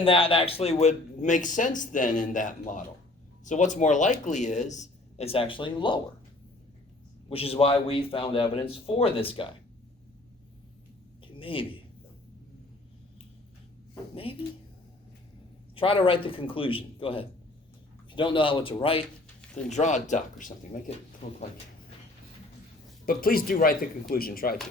And that actually would make sense then in that model. So what's more likely is it's actually lower, which is why we found evidence for this guy. Okay, maybe. Try to write the conclusion. Go ahead. If you don't know what to write, then draw a duck or something. Make it look like. But please do write the conclusion. Try to.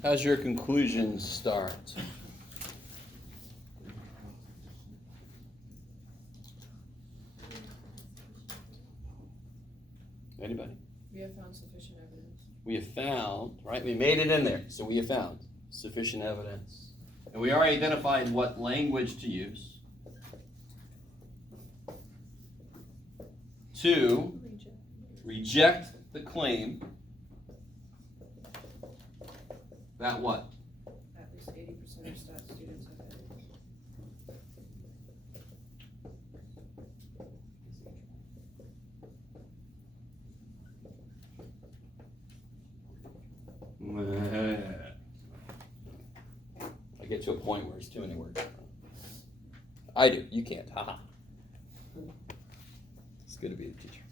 How's your conclusion start? Anybody? We have found sufficient evidence. We have found, right? We made it in there. So we have found sufficient evidence. And we already identified what language to use to reject the claim that what? At least 80% of stat students have evidence. I get to a point where it's too many words. I do. You can't. Haha. It's good to be a teacher.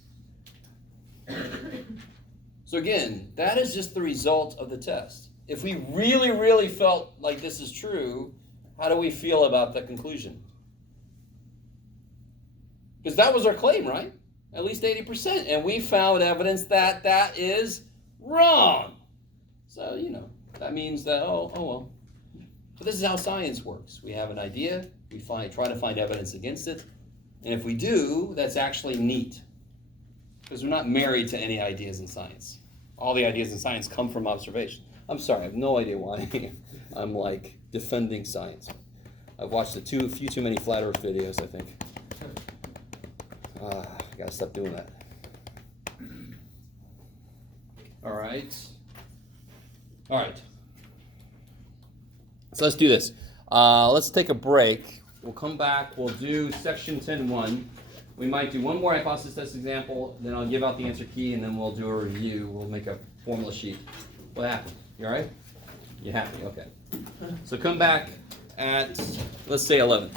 So again, that is just the result of the test. If we really, really felt like this is true, how do we feel about the conclusion? Because that was our claim, right? At least 80%. And we found evidence that that is wrong. So, that means that, oh well. But this is how science works. We have an idea, we try to find evidence against it, and if we do, that's actually neat. Because we're not married to any ideas in science. All the ideas in science come from observation. I'm sorry, I have no idea why I'm like defending science. I've watched a few too many flat earth videos, I think. I gotta stop doing that. All right. So let's do this. Let's take a break. We'll come back. We'll do section 10.1. We might do one more hypothesis test example, then I'll give out the answer key, and then we'll do a review. We'll make a formula sheet. What happened? You all right? You happy? Okay. So come back at, let's say 11.